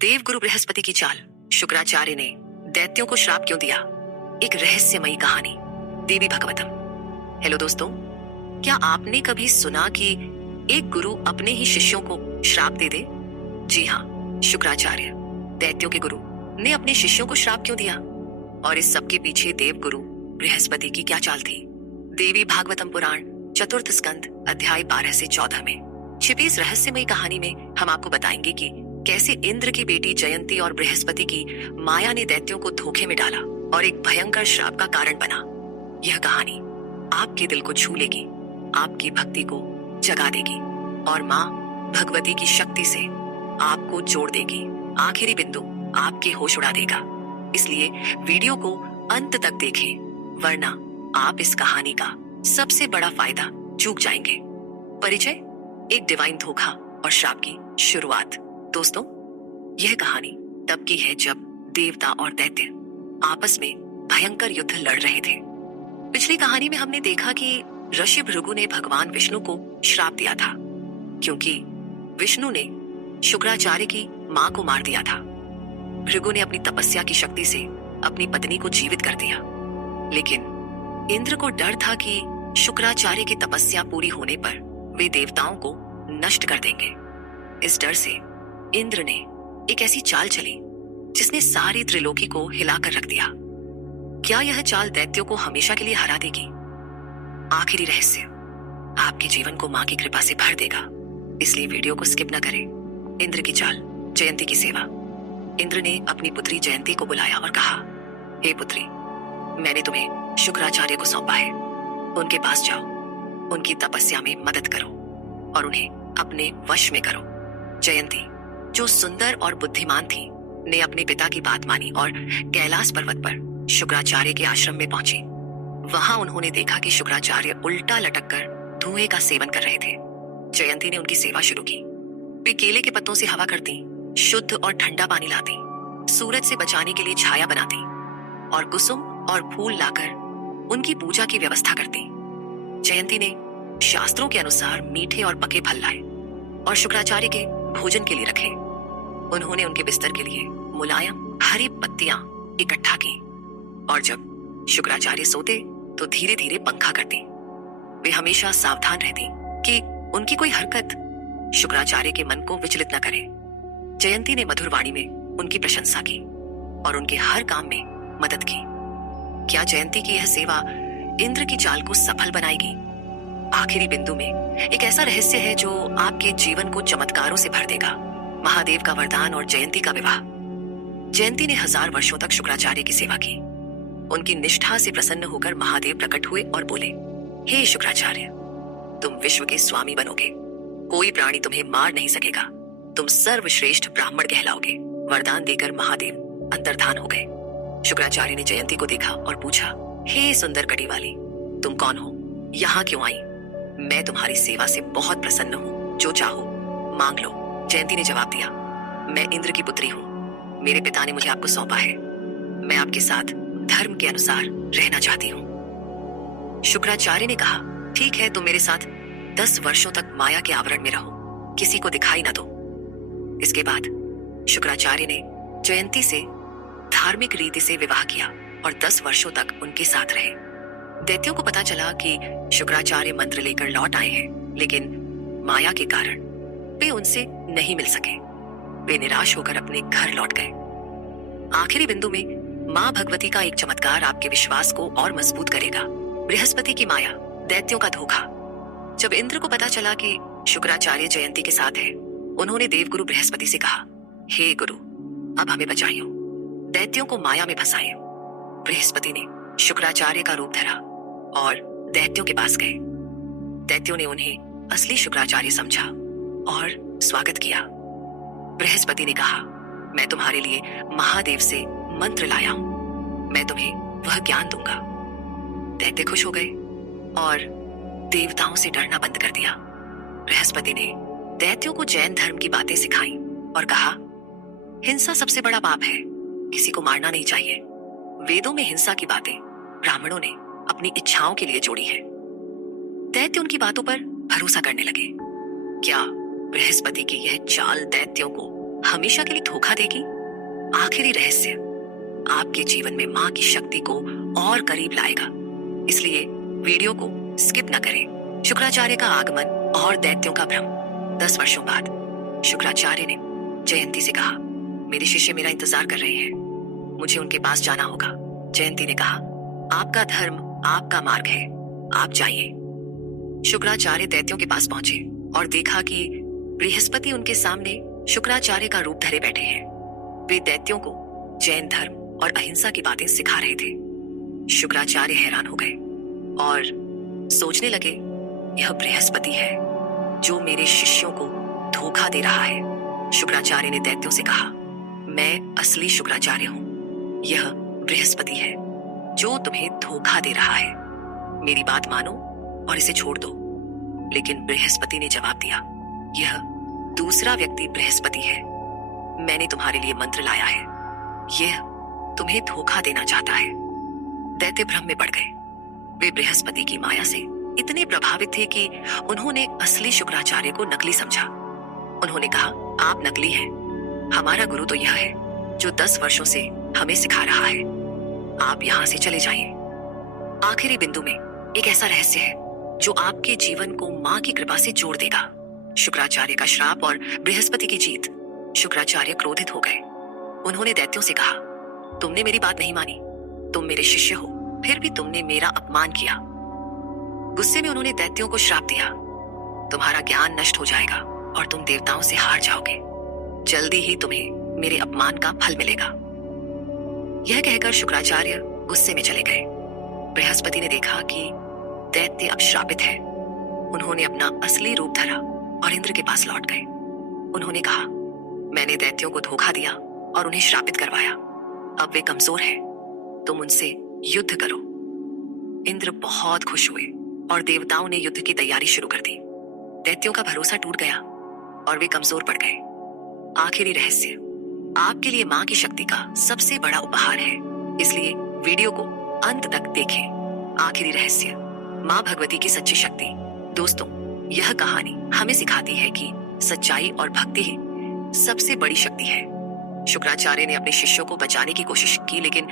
देवगुरु बृहस्पति की चाल, शुक्राचार्य ने दैत्यों को श्राप क्यों दिया, एक रहस्यमयी कहानी। देवी भागवतम। हेलो दोस्तों, क्या आपने कभी सुना कि एक गुरु अपने ही शिष्यों को श्राप दे दे? जी हाँ, शुक्राचार्य दैत्यों के गुरु ने अपने शिष्यों को श्राप क्यों दिया, और इस सब के पीछे देवगुरु बृहस्पति की क्या चाल थी? देवी भागवतम पुराण चतुर्थ स्कंद अध्याय 12 से 14 में छिपी इस रहस्यमयी कहानी में हम आपको बताएंगे कि कैसे इंद्र की बेटी जयंती और बृहस्पति की माया ने दैत्यों को धोखे में डाला और एक भयंकर श्राप का कारण बना। यह कहानी आपके दिल को छू लेगी, आपकी भक्ति को जगा देगी और माँ भगवती की शक्ति से आपको जोड़ देगी। आखिरी बिंदु आपके होश उड़ा देगा। इसलिए वीडियो को अंत तक देखें, वरना आप इस कहानी का सबसे बड़ा फायदा चूक जाएंगे। परिचय, एक डिवाइन धोखा और श्राप की शुरुआत। दोस्तों, यह कहानी तब की है जब देवता और दैत्य आपस में भयंकर युद्ध लड़ रहे थे। पिछली कहानी में हमने देखा कि ऋषि भृगु ने भगवान विष्णु को श्राप दिया था, क्योंकि विष्णु ने शुक्राचार्य की मां को मार दिया था। भृगु ने अपनी तपस्या की शक्ति से अपनी पत्नी को जीवित कर दिया, लेकिन इंद्र को डर था कि शुक्राचार्य की तपस्या पूरी होने पर वे देवताओं को नष्ट कर देंगे। इस डर से इंद्र ने एक ऐसी चाल चली जिसने सारी त्रिलोकी को हिलाकर रख दिया। क्या यह चाल दैत्यों को हमेशा के लिए हरा देगी? आखिरी रहस्य आपके जीवन को मां की कृपा से भर देगा, इसलिए वीडियो को स्किप न करें। इंद्र की चाल, जयंती की सेवा। इंद्र ने अपनी पुत्री जयंती को बुलाया और कहा, हे पुत्री, मैंने तुम्हें शुक्राचार्य को सौंपा है। उनके पास जाओ, उनकी तपस्या में मदद करो और उन्हें अपने वश में करो। जयंती, जो सुंदर और बुद्धिमान थी, ने अपने पिता की बात मानी और कैलाश पर्वत पर शुक्राचार्य के आश्रम में पहुंची। वहां उन्होंने देखा कि शुक्राचार्य उल्टा लटककर धुएं का सेवन कर रहे थे। जयंती ने उनकी सेवा शुरू की। वे केले के पत्तों से हवा करती, शुद्ध और ठंडा पानी लाती, सूरज से बचाने के लिए छाया बनाती और कुसुम और फूल लाकर उनकी पूजा की व्यवस्था करती। जयंती ने शास्त्रों के अनुसार मीठे और पके फल लाए और शुक्राचार्य के भोजन के लिए रखे। उन्होंने उनके बिस्तर के लिए मुलायम हरी पत्तियां इकट्ठा की और जब शुक्राचार्य सोते तो धीरे धीरे पंखा करती। वे हमेशा सावधान रहती कि उनकी कोई हरकत शुक्राचार्य के मन को विचलित न करे। जयंती ने मधुर वाणी में उनकी प्रशंसा की और उनके हर काम में मदद की। क्या जयंती की यह सेवा इंद्र की चाल को सफल बनाएगी? आखिरी बिंदु में एक ऐसा रहस्य है जो आपके जीवन को चमत्कारों से भर देगा। महादेव का वरदान और जयंती का विवाह। जयंती ने 1000 वर्षों तक शुक्राचार्य की सेवा की। उनकी निष्ठा से प्रसन्न होकर महादेव प्रकट हुए और बोले, हे शुक्राचार्य, तुम विश्व के स्वामी बनोगे। कोई प्राणी तुम्हें मार नहीं सकेगा। तुम सर्वश्रेष्ठ ब्राह्मण कहलाओगे। वरदान देकर महादेव अंतर्धान हो गए। शुक्राचार्य ने जयंती को देखा और पूछा, हे सुंदर कटी वाली, तुम कौन हो? यहाँ क्यों आई? मैं तुम्हारी सेवा से बहुत प्रसन्न हूँ। जो चाहो मांग लो। जयंती ने जवाब दिया, मैं इंद्र की पुत्री हूँ। मेरे पिता ने मुझे आपको सौंपा है। मैं आपके साथ धर्म के अनुसार रहना चाहती हूँ। शुक्राचार्य ने कहा, ठीक है, तुम मेरे साथ 10 वर्षों तक माया के आवरण में रहो, किसी को दिखाई न दो। इसके बाद शुक्राचार्य ने जयंती से धार्मिक रीति से विवाह किया और 10 वर्षों तक उनके साथ रहे। दैत्यों को पता चला कि शुक्राचार्य मंत्र लेकर लौट आए हैं, लेकिन माया के कारण वे उनसे नहीं मिल सके। वे निराश होकर अपने घर लौट गए। आखिरी बिंदु में मां भगवती का एक चमत्कार आपके विश्वास को और मजबूत करेगा। बृहस्पति की माया, दैत्यों का धोखा। जब इंद्र को पता चला कि शुक्राचार्य जयंती के साथ है, उन्होंने देवगुरु बृहस्पति से कहा, हे गुरु, अब हमें बचाइयो, दैत्यों को माया में फंसाए। बृहस्पति ने शुक्राचार्य का रूप धरा और दैत्यों के पास गए। दैत्यों ने उन्हें असली शुक्राचार्य समझा और स्वागत किया। बृहस्पति ने कहा, मैं तुम्हारे लिए महादेव से मंत्र लाया हूं। मैं तुम्हें वह ज्ञान दूंगा। दैत्य खुश हो गए और देवताओं से डरना बंद कर दिया। बृहस्पति ने दैत्यों को जैन धर्म की बातें सिखाई और कहा, हिंसा सबसे बड़ा पाप है, किसी को मारना नहीं चाहिए। वेदों में हिंसा की बातें ब्राह्मणों ने अपनी इच्छाओं के लिए जोड़ी है। दैत्य उनकी बातों पर भरोसा करने लगे। क्या बृहस्पति की यह चाल दैत्यों को हमेशा के लिए धोखा देगी? आखिरी रहस्य आपके जीवन में माँ की शक्ति को और करीब लाएगा, इसलिए वीडियो को स्किप न करें। शुक्राचार्य का आगमन और दैत्यों का भ्रम। 10 वर्षों बाद शुक्राचार्य ने जयंती से कहा, मेरे शिष्य मेरा इंतजार कर रहे हैं, मुझे उनके पास जाना होगा। जयंती ने कहा, आपका धर्म आपका मार्ग है, आप जाइए। शुक्राचार्य दैत्यों के पास पहुंचे और देखा कि बृहस्पति उनके सामने शुक्राचार्य का रूप धरे बैठे हैं। वे दैत्यों को जैन धर्म और अहिंसा की बातें सिखा रहे थे। शुक्राचार्य हैरान हो गए और सोचने लगे, यह बृहस्पति है जो मेरे शिष्यों को धोखा दे रहा है। शुक्राचार्य ने दैत्यों से कहा, मैं असली शुक्राचार्य हूं, यह बृहस्पति है जो तुम्हें धोखा दे रहा है। मेरी बात मानो और इसे छोड़ दो। लेकिन बृहस्पति ने जवाब दिया, यह दूसरा व्यक्ति बृहस्पति है, मैंने तुम्हारे लिए मंत्र लाया है, यह तुम्हें धोखा देना चाहता है। दैत्य भ्रम में पड़ गए। वे बृहस्पति की माया से इतने प्रभावित थे कि उन्होंने असली शुक्राचार्य को नकली समझा। उन्होंने कहा, आप नकली हैं, हमारा गुरु तो यह है जो 10 वर्षों से हमें सिखा रहा है, आप यहां से चले जाइए। आखिरी बिंदु में एक ऐसा रहस्य है जो आपके जीवन को मां की कृपा से जोड़ देगा। शुक्राचार्य का श्राप और बृहस्पति की जीत। शुक्राचार्य क्रोधित हो गए। उन्होंने दैत्यों से कहा, तुमने मेरी बात नहीं मानी, तुम मेरे शिष्य हो, फिर भी तुमने मेरा अपमान किया। गुस्से में उन्होंने दैत्यों को श्राप दिया, तुम्हारा ज्ञान नष्ट हो जाएगा और तुम देवताओं से हार जाओगे, जल्दी ही तुम्हें मेरे अपमान का फल मिलेगा। यह कहकर शुक्राचार्य गुस्से में चले गए। बृहस्पति ने देखा कि दैत्य अब श्रापित है। उन्होंने अपना असली रूप धरा और इंद्र के पास लौट गए। उन्होंने कहा, मैंने दैत्यों को धोखा दिया और उन्हें श्रापित करवाया, अब वे कमजोर हैं, तुम उनसे युद्ध करो। इंद्र बहुत खुश हुए और देवताओं ने युद्ध की तैयारी शुरू कर दी। दैत्यों का भरोसा टूट गया और वे कमजोर पड़ गए। आखिरी रहस्य आपके लिए मां की शक्ति का सबसे बड़ा उपहार है, इसलिए वीडियो को अंत तक देखें। आखिरी रहस्य मां भगवती की सच्ची शक्ति। दोस्तों, यह कहानी हमें सिखाती है कि सच्चाई और भक्ति ही सबसे बड़ी शक्ति है। शुक्राचार्य ने अपने शिष्यों को बचाने की कोशिश की, लेकिन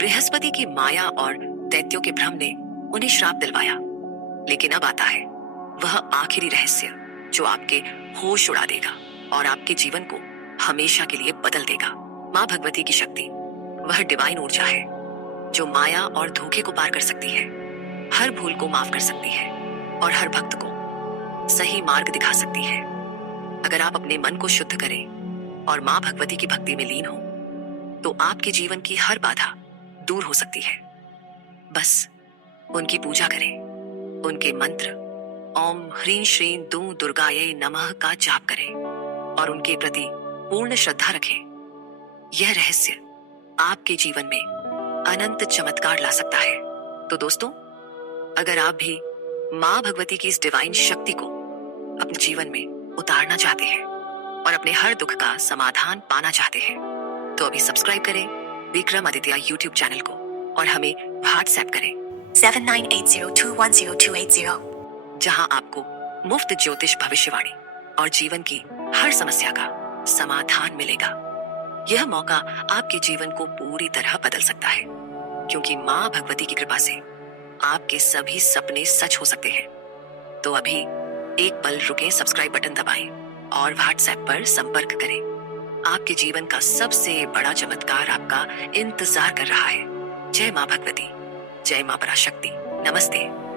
बृहस्पति की माया और दैत्यों के भ्रम ने उन्हें श्राप दिलवाया। लेकिन अब आता है वह आखिरी रहस्य जो आपके होश उड़ा देगा और आपके जीवन को हमेशा के लिए बदल देगा। मां भगवती की शक्ति वह डिवाइन ऊर्जा है जो माया और धोखे को पार कर सकती है, हर भूल को माफ कर सकती है और हर भक्त को सही मार्ग दिखा सकती है। अगर आप अपने मन को शुद्ध करें और मां भगवती की भक्ति में लीन हो तो आपके जीवन की हर बाधा दूर हो सकती है। बस उनकी पूजा करें, उनके मंत्र ओम ह्रीं श्रीं दू दुर्गायै नमः का जाप करें और उनके प्रति पूर्ण श्रद्धा रखें। यह रहस्य आपके जीवन में अनंत चमत्कार ला सकता है। तो दोस्तों, अगर आप भी मां भगवती की इस डिवाइन शक्ति को अपने जीवन में उतारना चाहते हैं और अपने हर दुख का समाधान पाना चाहते हैं तो अभी सब्सक्राइब करें विक्रमादित्य यूट्यूब चैनल को और हमें व्हाट्सएप करें 7980210280, जहां आपको मुफ्त ज्योतिष भविष्यवाणी और जीवन की हर समस्या का समाधान मिलेगा। यह मौका आपके जीवन को पूरी तरह बदल सकता है, क्योंकि मां भगवती की कृपा से आपके सभी सपने सच हो सकते हैं। तो अभी एक पल रुके, सब्सक्राइब बटन दबाएं और व्हाट्सएप पर संपर्क करें। आपके जीवन का सबसे बड़ा चमत्कार आपका इंतजार कर रहा है। जय मां भगवती, जय मां पराशक्ति। नमस्ते।